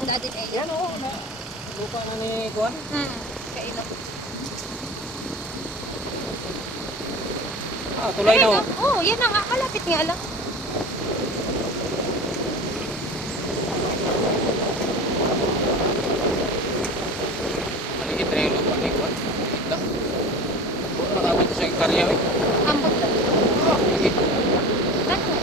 Daddy Leo. Yan o, lupa na ni Juan. Kaino. Tulay na o. Oo, yan na nga. Kalapit nga lang. Maligit rin yung lupa ni Juan. Maligit lang. Nakabot sa hektarya eh. Ambot lang. Maligit. Ano?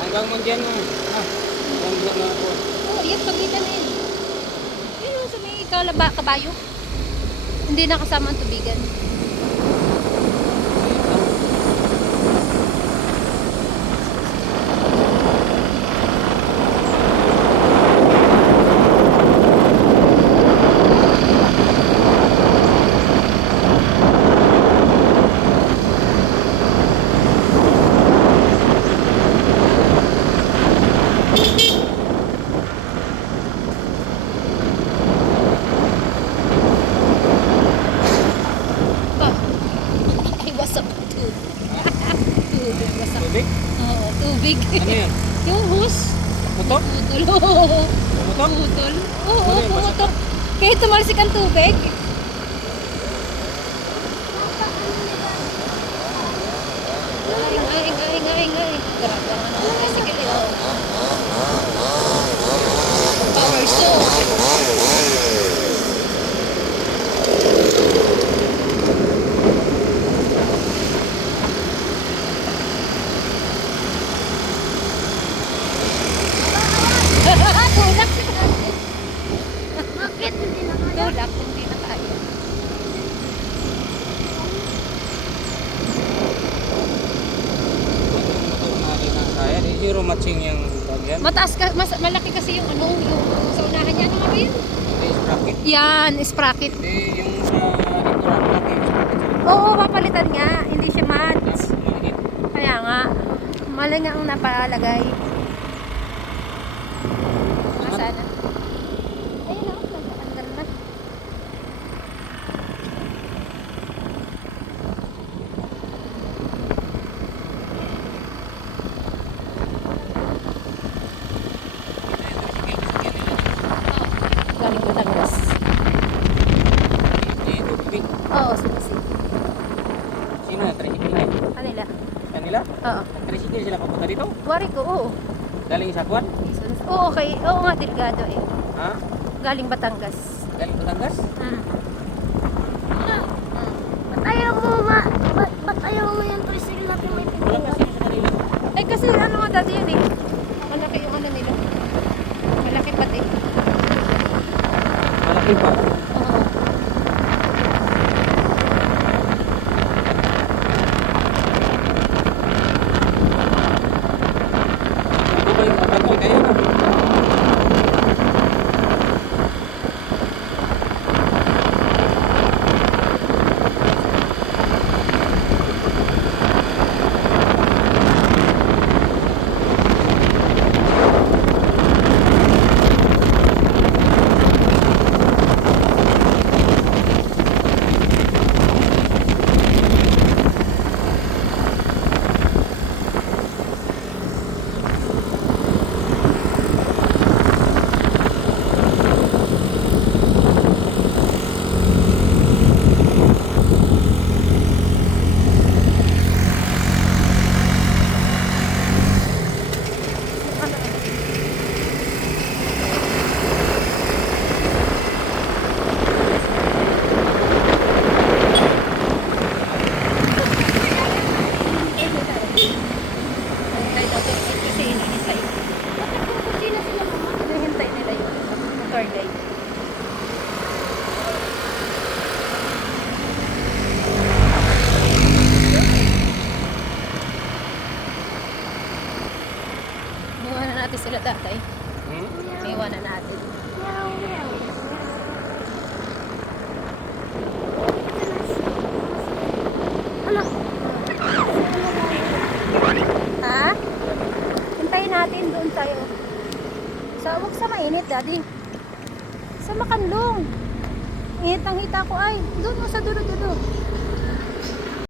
Hanggang man dyan na. Hanggang na ako. Oo, yan pagitan na yun. Yun sa may kabayo. Hindi na kasama ang tubigan. Tubig? Oo, tubig. Ano yan? Yung hose. Putok? Putol. Putok? Putol. Oo, Ano yan, putol. Kaya tumalsik ang tubig. Ay. Grabe ang ano. Bicycle eh. Power saw. Tulak. Bakit hindi na kaya? Tulak, hindi na kaya. Kaya di zero matching yung bagyan. Mataas ka, malaki kasi yung ano, yung sa unahan niya, ano nga ba yun? Hindi sprocket. Yan, sprocket. Hindi yung sa likuran natin. Oo, papalitan nga, hindi siya match. Maliit. Kaya nga, mali nga ang napalagay. Nasaan na? Ayun na, nag-under na. Galing Batangas. Hindi tubig. Oo, sumisig. Sino na? Tricycle na eh. Kanila? Kanila? Oo. Tricycle sila papunta dito? Wari ko, oo. Galing sa Juan? Oo, okay. Oo nga, Delgado eh. Ha? Galing Batangas. Galing Batangas? Ba't ayaw mo ba't ayaw mo yung tricycle natin may Wala tingin? kasi sa kanila. Ay, kasi ano nga dati yun eh. Malaki yung ano nila. Malaki pati. Malaki pa. Oo. Ito ba yung kapag kayo na? Hintay daw kasi hinihintay. Hindi na sila mama. Hinihintay nila yung motor day. Iwanan natin sila tatay. Iwanan natin. Meow, meow. Ano? Ha? Hintayin natin doon tayo. Wag sa mainit, daddy. Sa Makanlong. Init ang hita ko ay. Doon mo sa dulo-dulo.